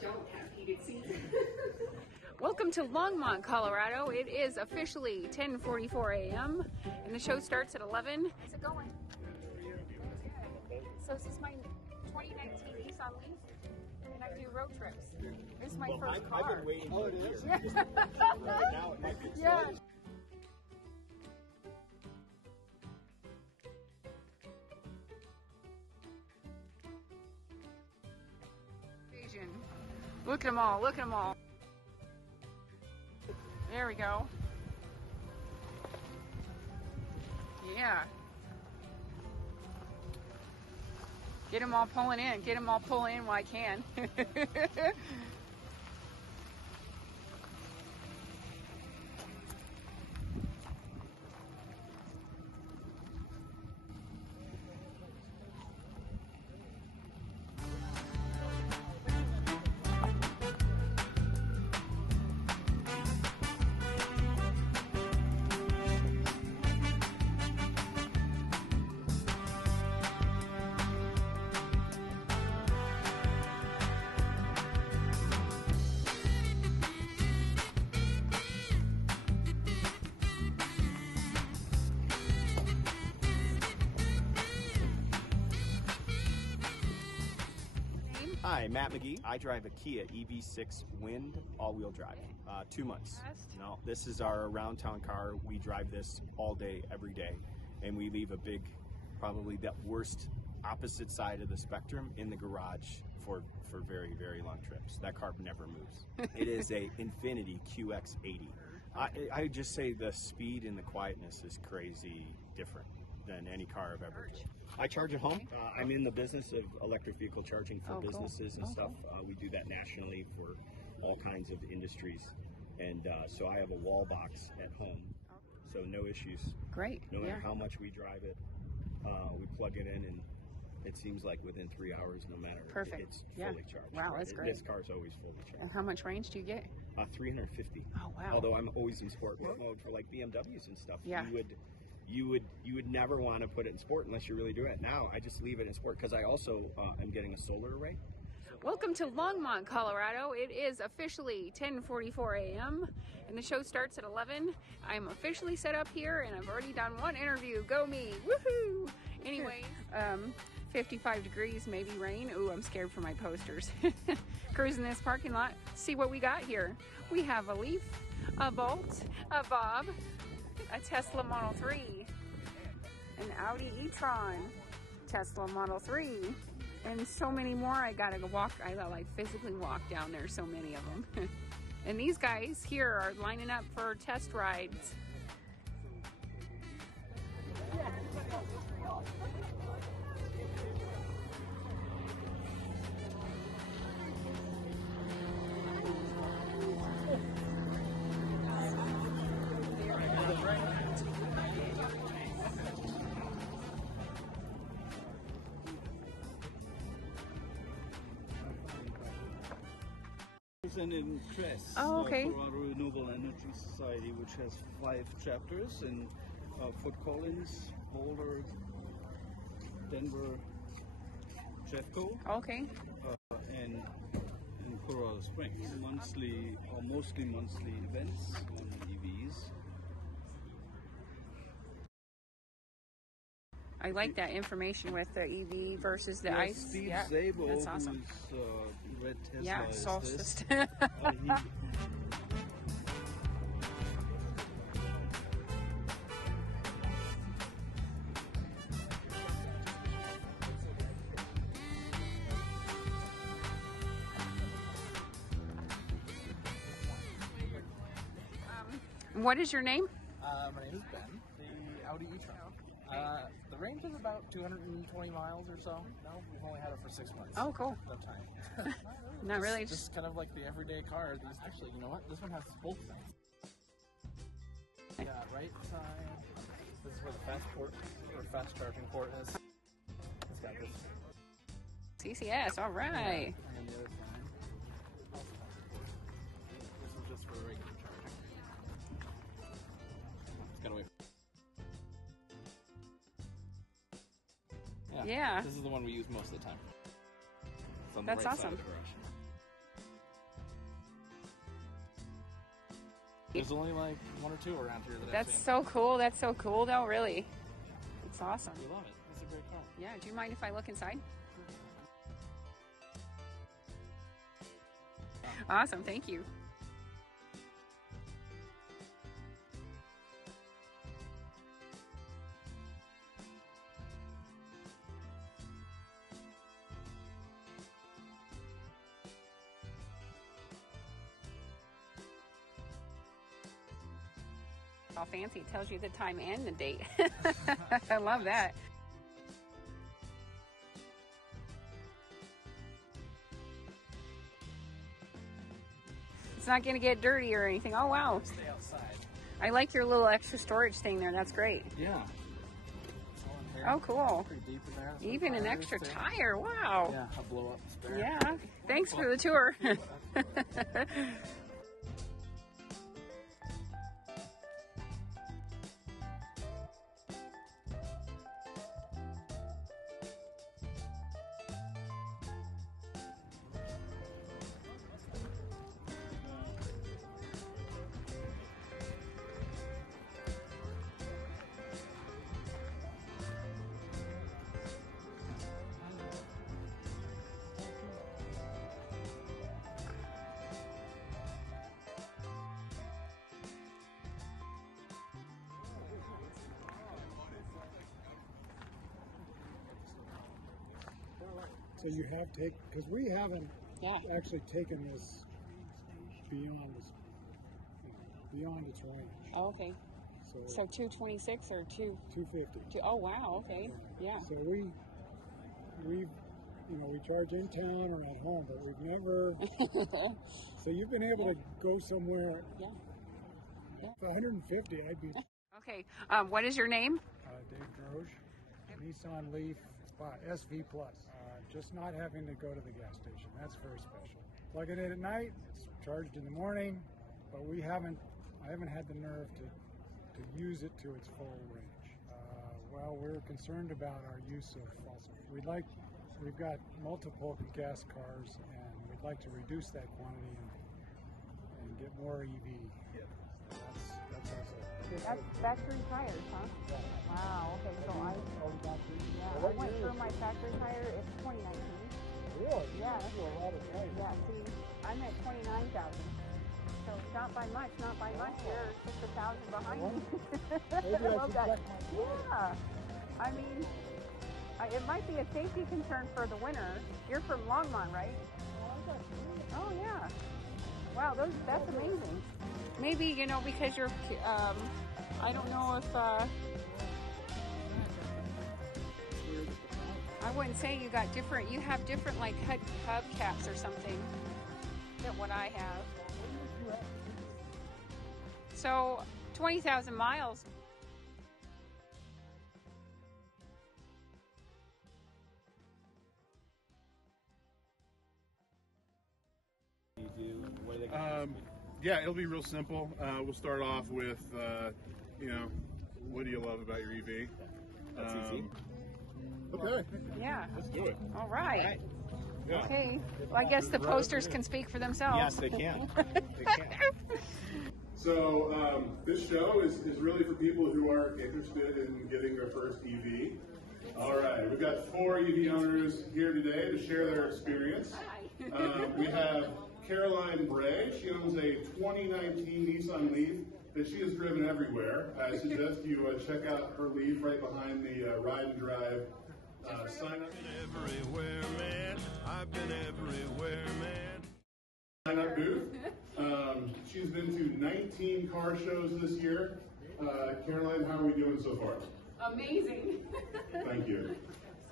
don't have heated seats. Welcome to Longmont, Colorado. It is officially 10:44 a.m. and the show starts at 11. How's it going? So this is my 2019 Nissan Leaf, and I do road trips. This is my first car. I've been waiting. Oh, it is? Yeah. Right now it might be Yeah. Look at them all, look at them all. There we go. Yeah. Get them all pulling in, get them all pulling in while I can. Hi, Matt McGee. I drive a Kia EV6 Wind all-wheel drive. 2 months. No, this is our around-town car. We drive this all day, every day, and we leave a big, probably the worst opposite side of the spectrum in the garage for very, very long trips. That car never moves. It is a Infiniti QX80. I just say the speed and the quietness is crazy different than any car I've ever driven. I charge at home. I'm in the business of electric vehicle charging for businesses and stuff. We do that nationally for all kinds of industries. And so I have a wall box at home. So no issues. Great. No matter how much we drive it, we plug it in and it seems like within 3 hours, no matter it's fully charged. Wow, that's great. This car's always fully charged. And how much range do you get? 350. Oh, wow. Although I'm always in sport mode for like BMWs and stuff. Yeah. You would never want to put it in sport unless you really do it. Now I just leave it in sport because I also am getting a solar array. Welcome to Longmont, Colorado. It is officially 10:44 a.m. and the show starts at 11. I'm officially set up here and I've already done one interview. Go me! Woohoo! Anyways, 55 degrees, maybe rain. Ooh, I'm scared for my posters. Cruising this parking lot. See what we got here. We have a Leaf, a Bolt, a Bob, a Tesla Model 3, an Audi e-tron, Tesla Model 3, and so many more. I gotta like physically walk down there, so many of them. And these guys here are lining up for test rides. In CRES, Colorado Renewable Energy Society, which has 5 chapters in Fort Collins, Boulder, Denver, Jeffco, and Colorado Springs. Monthly or mostly monthly events on EVs. I like that information with the EV versus the ICE. Steve Zabel, that's awesome. Who's Red Tesla. Yeah, solstice. What is your name? My name is Ben, the Audi e-tron. The range is about 220 miles or so. No, we've only had it for 6 months. Oh, cool. No time. Not really. Just kind of like the everyday car. Actually, you know what? This one has both things. Yeah, right side. This is where the fast charging port is. It's got this. CCS, all right. Yeah, and the other side. This is just for regular charging. It's got to wait. Yeah. This is the one we use most of the time. It's on the That's right awesome. side of the garage. There's only like one or two around here that That's I've seen. so cool. That's so cool, though, really. It's awesome. We love it. It's a great car. Yeah, do you mind if I look inside? Awesome, thank you. All fancy, it tells you the time and the date. I love that. It's not going to get dirty or anything. Oh, wow. Stay outside. I like your little extra storage thing there. That's great. Yeah. It's all in here. Oh, cool. Pretty deep in there. Some Even an tires, extra too. tire. Wow. Yeah, I'll blow up the spare. Yeah. Thanks for the tour. So you have because we haven't Yeah. actually taken this beyond its range. Oh, okay. So 226 or 250. oh, wow. Okay. Yeah. So we charge in town or at home, but we've never. So you've been able to go somewhere. Yeah. For 150, I'd be. Okay. What is your name? Dave Droge, Nissan Leaf SV Plus. Just not having to go to the gas station. That's very special. Plug it in at night. It's charged in the morning, but I haven't had the nerve to use it to its full range. Well, we're concerned about our use of fossil. We've got multiple gas cars, and we'd like to reduce that quantity and get more EV. That's That's factory tires, huh? Wow. Okay. So I went through my factory tire. It's 2019. Really? Yeah. That's a lot of price. Yeah. See, I'm at 29,000. So not by much. Not by much. You're just 1,000 behind me. Maybe I love should that. check my Yeah. I mean, it might be a safety concern for the winter. You're from Longmont, right? Oh yeah. Wow, that's amazing. Maybe, because you're, I don't know if, I wouldn't say you have different like hubcaps or something than what I have. So 20,000 miles. Yeah, it'll be real simple. We'll start off with, what do you love about your EV? That's easy. Okay, Yeah. let's do it. All right. Yeah. Okay. Well, I guess the posters can speak for themselves. Yes, they can. They can. So this show is really for people who are interested in getting their first EV. All right, we've got 4 EV owners here today to share their experience. We have Caroline Bray. She owns a 2019 Nissan Leaf that she has driven everywhere. I suggest you check out her Leaf right behind the Ride and Drive sign up. Everywhere, man. I've been everywhere, man. Sign up booth. She's been to 19 car shows this year. Caroline, how are we doing so far? Amazing. Thank you.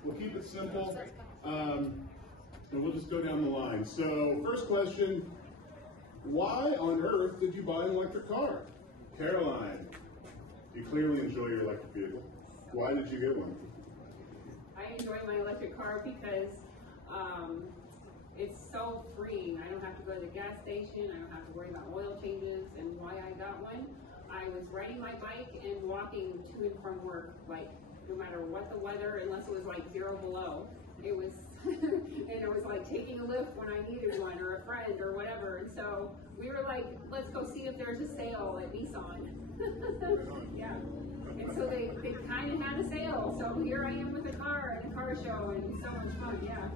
We'll keep it simple, and we'll just go down the line. So, first question, why on earth did you buy an electric car? Caroline, you clearly enjoy your electric vehicle. Why did you get one? I enjoy my electric car because it's so freeing. I don't have to go to the gas station. I don't have to worry about oil changes. And why I got one, I was riding my bike and walking to and from work, like no matter what the weather, unless it was like 0 below. It was and it was like taking a lift when I needed one, or a friend, or whatever. And so we were like, let's go see if there's a sale at Nissan. Yeah. And so they kind of had a sale. So here I am with a car at a car show, and so much fun. Yeah.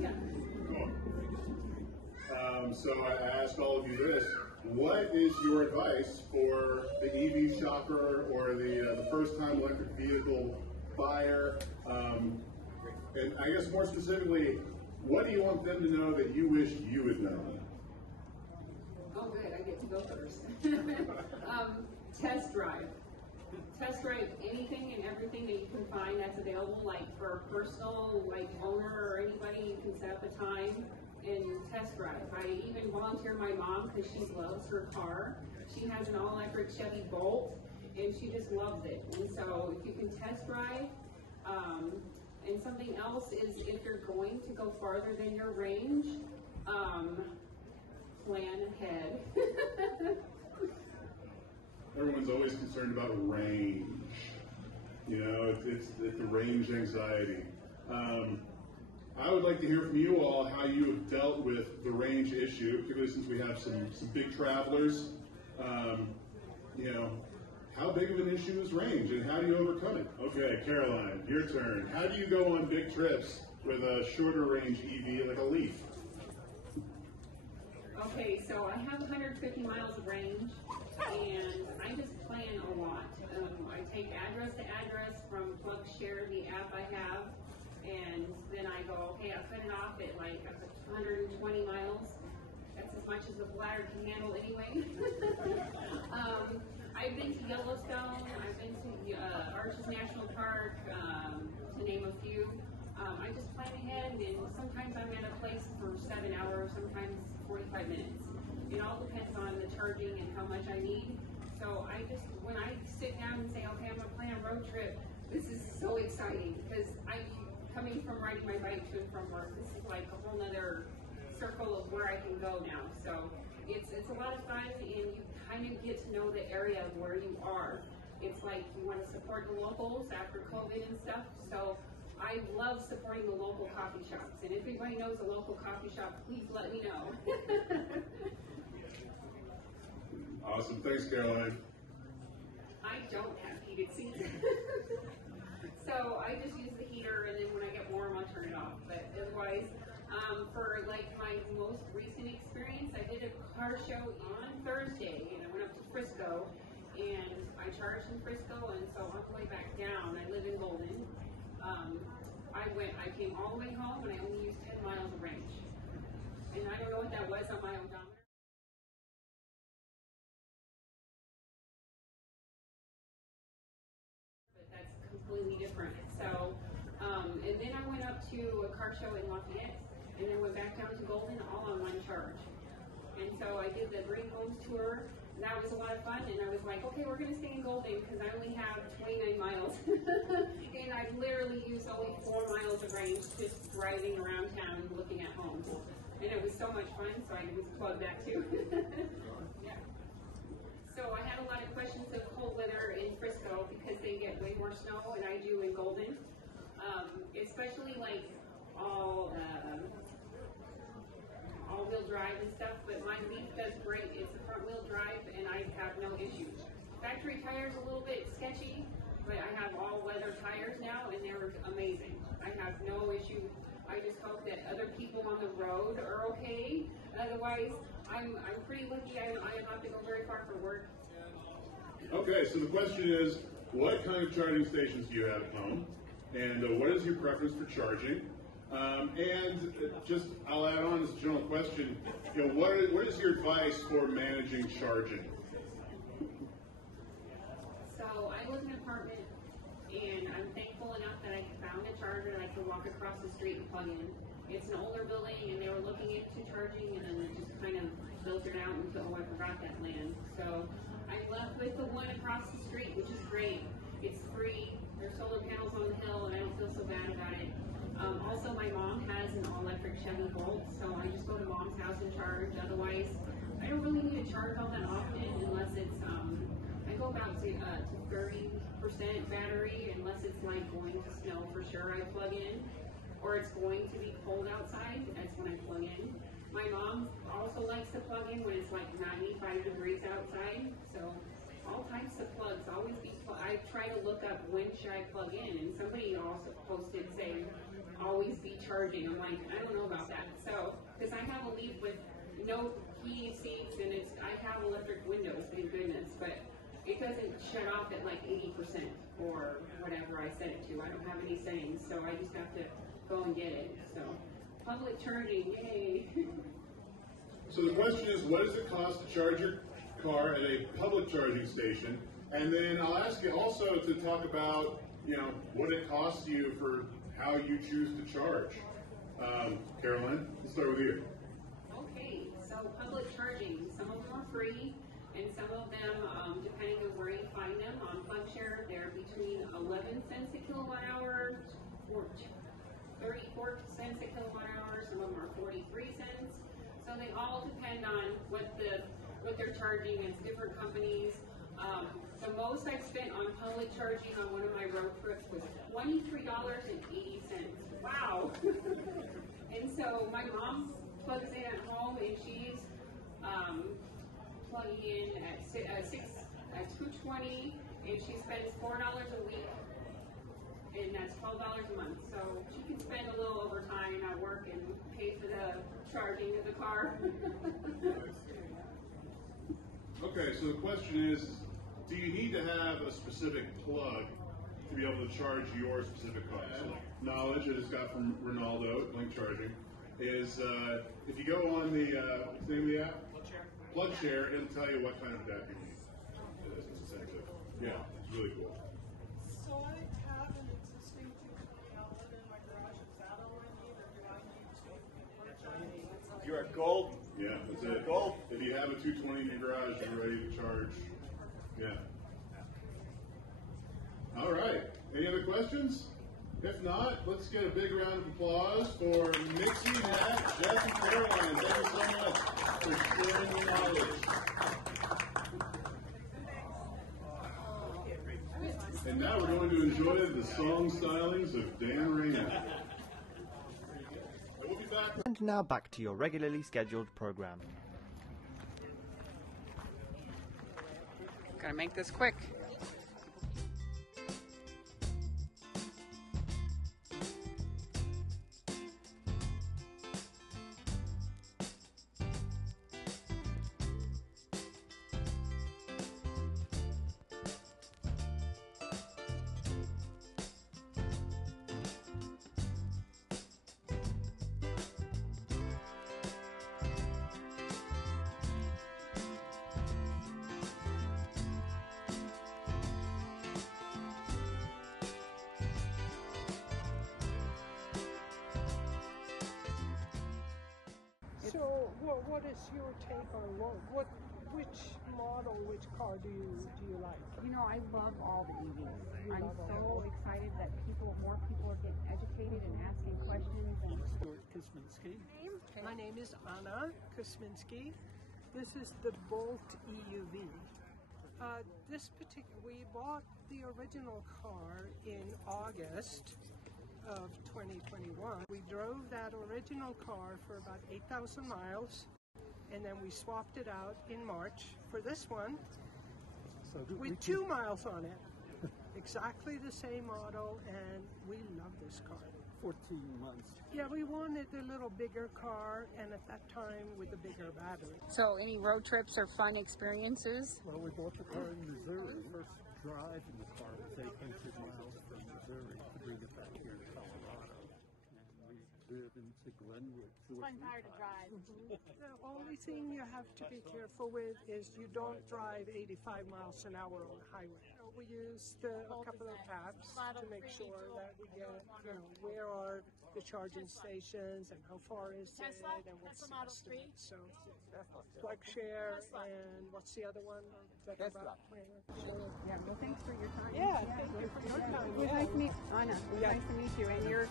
Yeah. Cool. So I asked all of you this: what is your advice for the EV shopper or the first-time electric vehicle buyer? And I guess more specifically, what do you want them to know that you wish you had known? Oh, good. I get to go first. Test drive. Test drive anything and everything that you can find that's available, like for a personal owner or anybody. You can set up a time and test drive. I even volunteer my mom because she loves her car. She has an all-electric Chevy Bolt, and she just loves it. And so if you can test drive, and something else is if you're going to go farther than your range, plan ahead. Everyone's always concerned about range. You know, it's the range anxiety. I would like to hear from you all how you have dealt with the range issue, particularly since we have some big travelers. You know, how big of an issue is range, and how do you overcome it? Okay, Caroline, your turn. How do you go on big trips with a shorter range EV like a Leaf? Okay, so I have 150 miles of range, and I just plan a lot. I take address to address from PlugShare, the app I have, and then I go, okay, I'll cut it off at like 120 miles. That's as much as the bladder can handle anyway. I've been to Yellowstone, I've been to Arches National Park, to name a few. I just plan ahead, and sometimes I'm at a place for 7 hours, sometimes 45 minutes. It all depends on the charging and how much I need. So when I sit down and say, okay, I'm going to plan a road trip, this is so exciting because I'm coming from riding my bike to and from work. This is like a whole nother circle of where I can go now. So it's a lot of fun, and you kind of get to know the area of where you are. It's like you want to support the locals after COVID and stuff. So I love supporting the local coffee shops. And if anybody knows a local coffee shop, please let me know. Awesome. Thanks, Caroline. I don't have heated seats. So I just use the heater, and then when I get warm, I'll turn it off. But otherwise, for like my most recent experience, I did a car show on Thursday, and I went up to Frisco, and I charged in Frisco, and so on the way back down, I live in Golden. I came all the way home, and I only used 10 miles of range. And I don't know what that was on my odometer. But that's completely different. So, and then I went up to a car show in Lafayette, and then went back down to Golden, all on one charge. And so I did the Green Homes tour. And that was a lot of fun, and I was like, okay, we're going to stay in Golden because I only have 29 miles. And I literally used only 4 miles of range just driving around town and looking at homes. And it was so much fun, so I would plug that too. Yeah. So I had a lot of questions of cold weather in Frisco because they get way more snow than I do in Golden. Especially like all-wheel drive and stuff, but my Leaf does great. It's a front-wheel drive, and I have no issues. Factory tires a little bit sketchy, but I have all-weather tires now, and they're amazing. I have no issue. I just hope that other people on the road are okay. Otherwise, I'm pretty lucky. I don't have to go very far for work. Okay, so the question is, what kind of charging stations do you have at home? And what is your preference for charging? And just, I'll add on as a general question, you know, what is your advice for managing charging? So I live in an apartment, and I'm thankful enough that I found a charger that I can walk across the street and plug in. It's an older building, and they were looking into charging, and then it just kind of filtered out until I forgot that land. So I'm left with the one across the street, which is great. It's free. There's solar panels on the hill, and I don't feel so bad about it. Also, my mom has an all-electric Chevy Bolt, so I just go to mom's house and charge. Otherwise, I don't really need to charge all that often unless it's, I go about to 30% battery, unless it's like going to snow for sure, I plug in. or it's going to be cold outside, that's when I plug in. My mom also likes to plug in when it's like 95 degrees outside, so all types of plugs, always be, I try to look up when should I plug in, and somebody also posted saying, always be charging. I'm like, I don't know about that. So, because I have a Leaf with no heated seats, and I have electric windows, thank goodness, but it doesn't shut off at like 80% or whatever I set it to. I don't have any settings, so I just have to go and get it. So, public charging, yay. So the question is, what does it cost to charge your car at a public charging station? And then I'll ask you also to talk about, what it costs you for how you choose to charge. Caroline, let's start with you. Okay, so public charging, some of them are free, and some of them, depending on where you find them, on PlugShare, they're between 11 cents a kilowatt hour or 34 cents a kilowatt hour. Some of them are 43 cents. So they all depend on what they're charging. It's different companies. The most I've spent on public charging on one of my road trips was $23.80. Wow! And so my mom plugs in at home, and she's plugging in at 220, and she spends $4 a week, and that's $12 a month. So she can spend a little overtime at work and pay for the charging of the car. Okay, so the question is, do you need to have a specific plug to be able to charge your specific car? So knowledge that it's got from Ronaldo, Link Charging, is if you go on the, what's the name of the app? PlugShare, it'll tell you what kind of adapt you need. It's essentially. Yeah, it's really cool. So I have an existing 220 outlet in my garage. Is that all I need, or do I need to? You are golden. Yeah, that's it. Gold. If you have a 220 in your garage, you're ready to charge. Yeah. All right. Any other questions? If not, let's get a big round of applause for McGee, Matt, Jeff, and Caroline. Thank you so much for sharing your knowledge. And now we're going to enjoy the song stylings of Dan Rainer. We'll be back. And now back to your regularly scheduled program. Gotta make this quick. So what is your take on which model, which car do you like? You know, I love all the EVs. I'm love so excited that more people are getting educated and asking questions. And Stewart Kosminski. My name is Anna Kosminski. This is the Bolt EUV. We bought the original car in August of 2021. We drove that original car for about 8,000 miles, and then we swapped it out in March for this one with 2 miles on it. Exactly the same model, and we love this car. 14 months. Yeah, we wanted a little bigger car, and at that time with a bigger battery. So any road trips or fun experiences? Well, we bought the car in Missouri. First drive in the car was 800 miles from Missouri to bring it back here to Colorado. And we live into Glenwood. So I'm tired of drive. The only thing you have to be careful with is you don't drive 85 miles an hour on the highway. We used a couple of apps to make sure that we get, where are the charging stations and how far is it and what's the estimate. So PlugShare and what's the other one? Tesla. Yeah, well, thanks for your time. Yeah, thank you for your time. It was nice to meet you. Anna, it was nice to meet you. And you're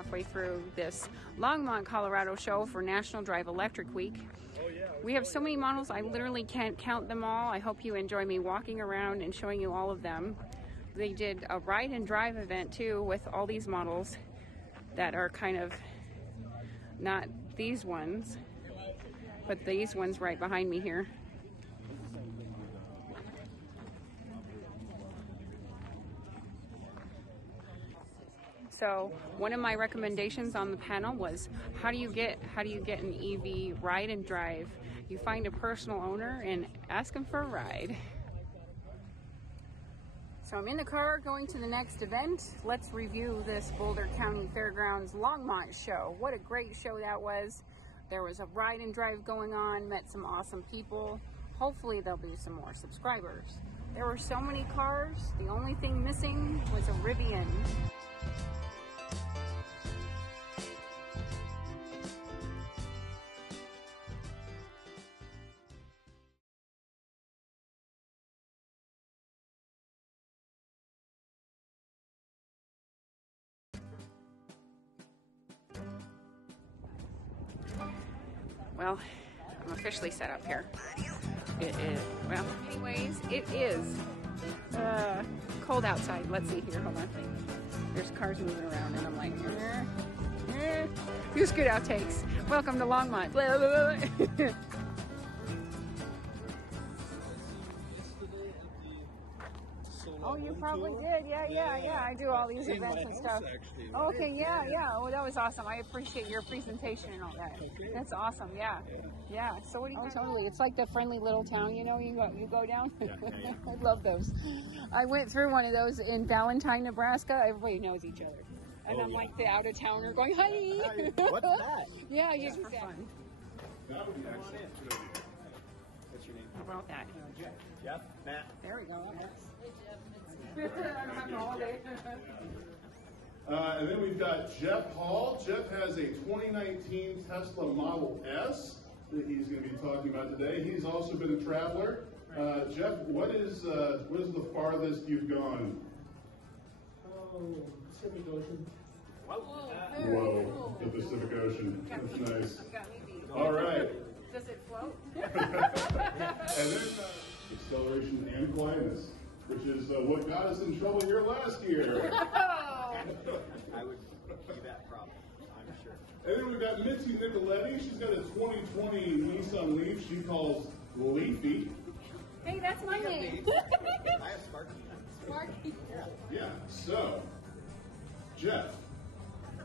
halfway through this Longmont, Colorado show for National Drive Electric Week. We have so many models, I literally can't count them all. I hope you enjoy me walking around and showing you all of them. They did a ride and drive event too with all these models that are kind of not these ones, but these ones right behind me here. So one of my recommendations on the panel was how do you get an EV ride and drive? You find a personal owner and ask them for a ride. So I'm in the car going to the next event. Let's review this Boulder County Fairgrounds Longmont show. What a great show that was. There was a ride and drive going on, met some awesome people. Hopefully there'll be some more subscribers. There were so many cars. The only thing missing was a Rivian. Well, I'm officially set up here. It is, well, anyways, it is cold outside. Let's see here, hold on. There's cars moving around and I'm like, Use good outtakes. Welcome to Longmont. Blah, blah, blah. Oh, you probably did. Yeah. I do all these events and stuff. Okay, yeah. Oh, that was awesome. I appreciate your presentation and all that. That's awesome. Yeah. So what do you? Oh, totally. It's like the friendly little town, you know. You go down. I love those. I went through one of those in Valentine, Nebraska. Everybody knows each other, and I'm like the out of towner going, "Hi." What's that? Yeah, you just fun. That would be excellent. What's your name? How about that? Jeff. Matt. There we go. And then we've got Jeff Hall. Jeff has a 2019 Tesla Model S that he's going to be talking about today. He's also been a traveler. Jeff, what is the farthest you've gone? Oh, Pacific Ocean. Whoa, the Pacific Ocean. That's nice. All right. Does it float? And then acceleration and quietness, which is what got us in trouble here last year. I would be that problem, I'm sure. And then we've got Mitzi Nicoletti. She's got a 2020 Nissan Leaf she calls Leafy. Hey, that's my name. I have Sparky. Sparky. Yeah, so, Jeff,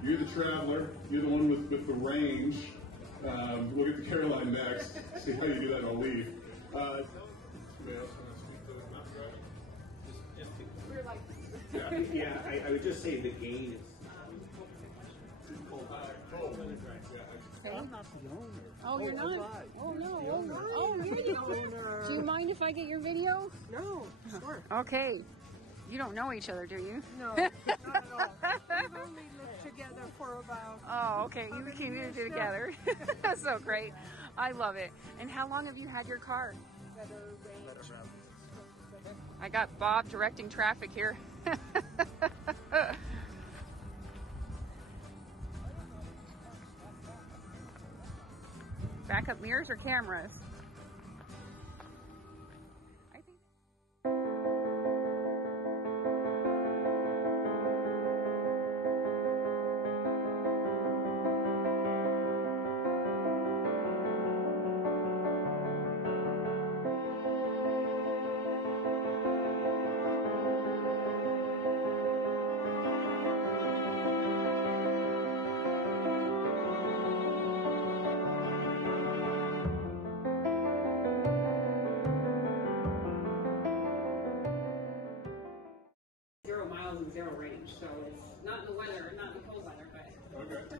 you're the traveler. You're the one with the range. We'll get to Caroline next. See how you do that in a Leaf. Yeah, I would just say the gain is. Oh, you're not? Oh, no. Oh, really? Do you mind if I get your video? No, sure. Okay. You don't know each other, do you? No, not at all. We've only lived together for about... Oh, okay. You came here together. That's so great. I love it. And how long have you had your car? I got Bob directing traffic here. Backup mirrors or cameras? Zero range, so it's not in the weather, not in the cold weather, but